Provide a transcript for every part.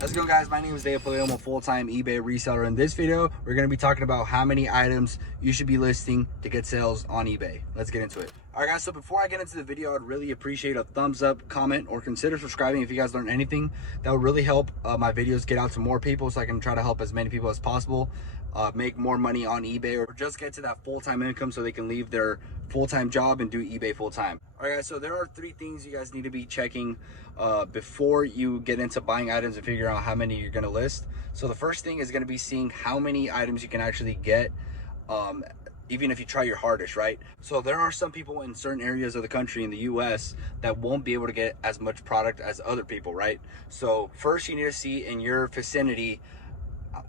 How's it going, guys? My name is Dave Palacio. I'm a full-time eBay reseller. In this video, we're going to be talking about how many items you should be listing to get sales on eBay. Let's get into it. All right, guys, so before I get into the video, I'd really appreciate a thumbs up, comment, or consider subscribing if you guys learned anything. That would really help my videos get out to more people so I can try to help as many people as possible make more money on eBay, or just get to that full-time income so they can leave their full-time job and do eBay full-time. All right, guys, so there are 3 things you guys need to be checking before you get into buying items and figure out how many you're gonna list. So the first thing is gonna be seeing how many items you can actually get, even if you try your hardest, right? So there are some people in certain areas of the country in the US that won't be able to get as much product as other people, right? So first you need to see in your vicinity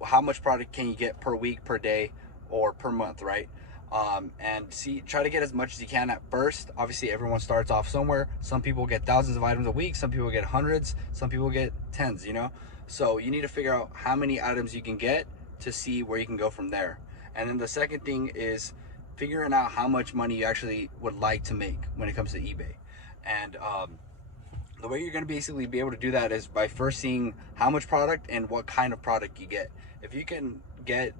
how much product can you get per week, per day, or per month, right? And try to get as much as you can at first. Obviously everyone starts off somewhere. Some people get thousands of items a week, some people get hundreds, some people get tens, you know? So you need to figure out how many items you can get to see where you can go from there. And then the second thing is figuring out how much money you actually would like to make when it comes to eBay. And the way you're going to basically be able to do that is by first seeing how much product and what kind of product you get. If you can get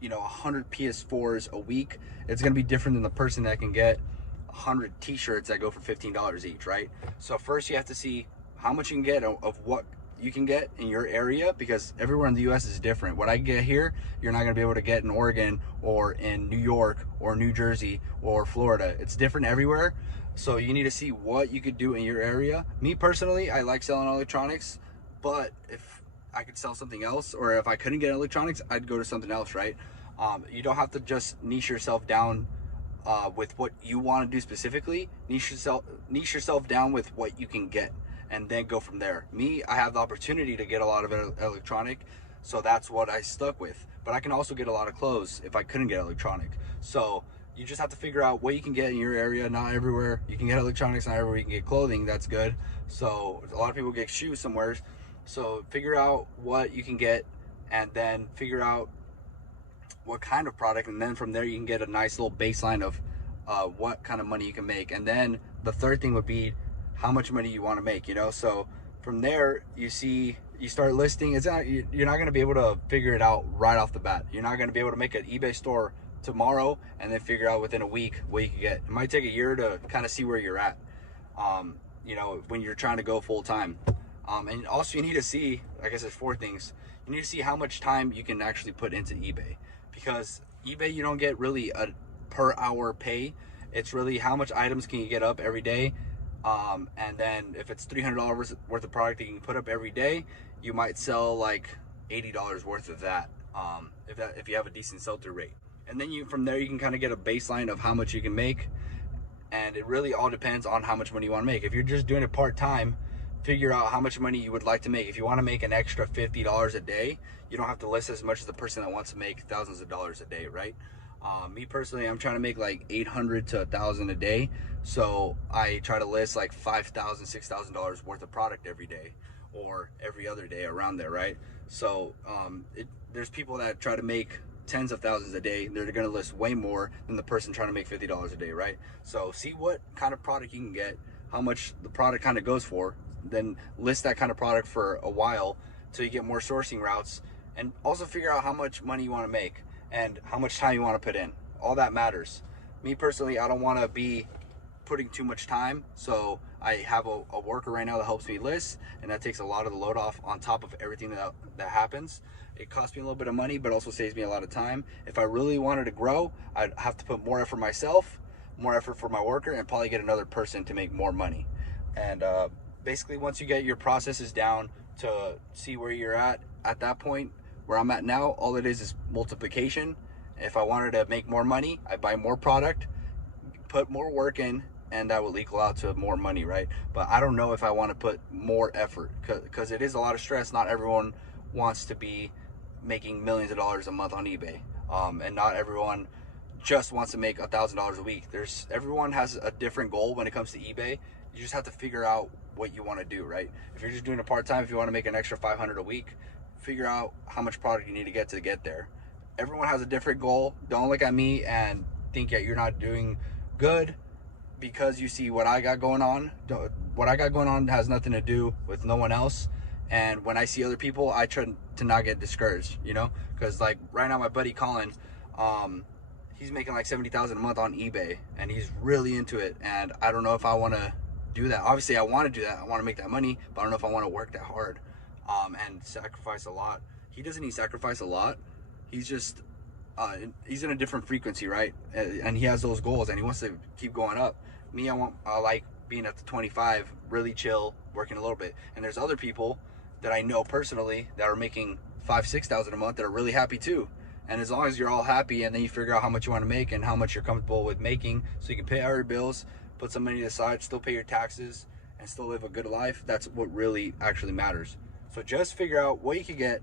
100 PS4s a week, it's going to be different than the person that can get 100 t-shirts that go for $15 each, right? So first you have to see how much you can get of what you can get in your area, because everywhere in the US is different. What I get here, you're not going to be able to get in Oregon or in New York or New Jersey or Florida. It's different everywhere. So you need to see what you could do in your area. Me personally, I like selling electronics, but if I could sell something else, or if I couldn't get electronics, I'd go to something else, right? You don't have to just niche yourself down with what you want to do specifically. Niche yourself down with what you can get, and then go from there. Me, I have the opportunity to get a lot of electronic, so that's what I stuck with. But I can also get a lot of clothes if I couldn't get electronic. So you just have to figure out what you can get in your area. Not everywhere you can get electronics, not everywhere you can get clothing. That's good. So a lot of people get shoes somewhere. So figure out what you can get, and then figure out what kind of product, and then from there you can get a nice little baseline of what kind of money you can make. And then the third thing would be how much money you want to make, so from there you start listing. You're not going to be able to figure it out right off the bat. You're not going to be able to make an eBay store tomorrow and then figure out within a week what you can get. It might take a year to kind of see where you're at, when you're trying to go full time. And also you need to see, like I said, 4 things. You need to see how much time you can actually put into eBay, because eBay, you don't get really a per hour pay. It's really how much items can you get up every day. And then if it's $300 worth of product that you can put up every day, you might sell like $80 worth of that, if you have a decent sell-through rate. And then from there you can kind of get a baseline of how much you can make. And it really all depends on how much money you want to make. If you're just doing it part-time, figure out how much money you would like to make. If you want to make an extra $50 a day, you don't have to list as much as the person that wants to make thousands of dollars a day, right? Me personally, I'm trying to make like $800 to $1,000 a day. So I try to list like $5,000, $6,000 worth of product every day, or every other day around there, right? So there's people that try to make tens of thousands a day. They're going to list way more than the person trying to make $50 a day, right? So see what kind of product you can get, how much the product kind of goes for, then list that kind of product for a while till you get more sourcing routes. And also figure out how much money you want to make and how much time you want to put in. All that matters. Me personally, I don't want to be putting too much time, so I have a worker right now that helps me list, and that takes a lot of the load off on top of everything that happens. It costs me a little bit of money, but also saves me a lot of time. If I really wanted to grow, I'd have to put more effort myself, more effort for my worker, and probably get another person to make more money. And basically, once you get your processes down to see where you're at that point, where I'm at now, all it is multiplication. If I wanted to make more money, I buy more product, put more work in, and that will equal out to more money, right? But I don't know if I want to put more effort, because it is a lot of stress. Not everyone wants to be making millions of dollars a month on eBay, and not everyone just wants to make $1,000 a week. Everyone has a different goal when it comes to eBay. You just have to figure out what you want to do, right? If you're just doing it part-time, if you want to make an extra $500 a week, figure out how much product you need to get there. Everyone has a different goal. Don't look at me and think that you're not doing good because you see what I got going on. What I got going on has nothing to do with no one else. And when I see other people, I try to not get discouraged, you know, because like right now my buddy Colin, he's making like 70,000 a month on eBay, and he's really into it. And I don't know if I want to do that. Obviously I want to do that, I want to make that money, but I don't know if I want to work that hard and sacrifice a lot. He doesn't need sacrifice a lot. He's just he's in a different frequency, right? And he has those goals and he wants to keep going up. Me, I like being at the 25, really chill, working a little bit. And there's other people that I know personally that are making 5,000-6,000 a month that are really happy too. And as long as you're all happy, and then you figure out how much you want to make and how much you're comfortable with making, so you can pay all your bills, put some money aside, still pay your taxes, and still live a good life, that's what really actually matters. So just figure out what you can get,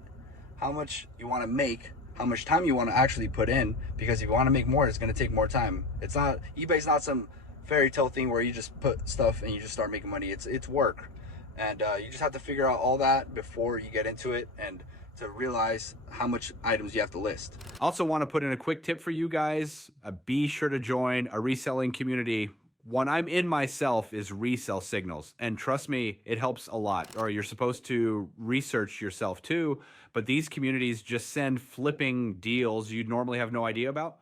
how much you want to make, how much time you want to actually put in, because if you want to make more, it's going to take more time. It's not, eBay's not some fairy tale thing where you just put stuff and you just start making money. It's work, and you just have to figure out all that before you get into it, and to realize how much items you have to list. I also want to put in a quick tip for you guys. Be sure to join a reselling community. One I'm in myself is Resell Signals, and trust me, it helps a lot. Or you're supposed to research yourself too, but these communities just send flipping deals you'd normally have no idea about.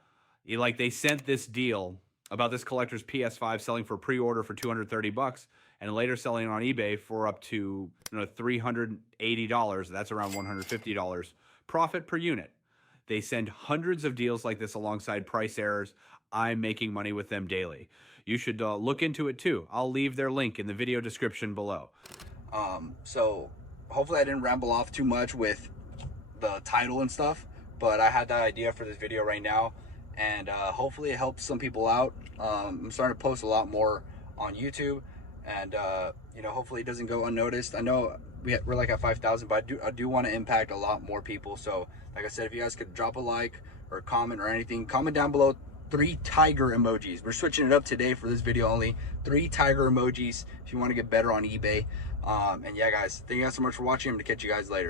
Like they sent this deal about this collector's PS5 selling for pre-order for $230 and later selling on eBay for up to $380. That's around $150 profit per unit. They send hundreds of deals like this alongside price errors. I'm making money with them daily. You should look into it too. I'll leave their link in the video description below. So hopefully I didn't ramble off too much with the title and stuff, but I had that idea for this video right now, and hopefully it helps some people out. I'm starting to post a lot more on YouTube, and you know, hopefully it doesn't go unnoticed. I know we're like at 5,000, but I do want to impact a lot more people. So like I said, if you guys could drop a like or comment or anything, comment down below 3 tiger emojis. We're switching it up today for this video only. 3 tiger emojis if you want to get better on eBay. And yeah guys, thank you guys so much for watching. I'm gonna catch you guys later.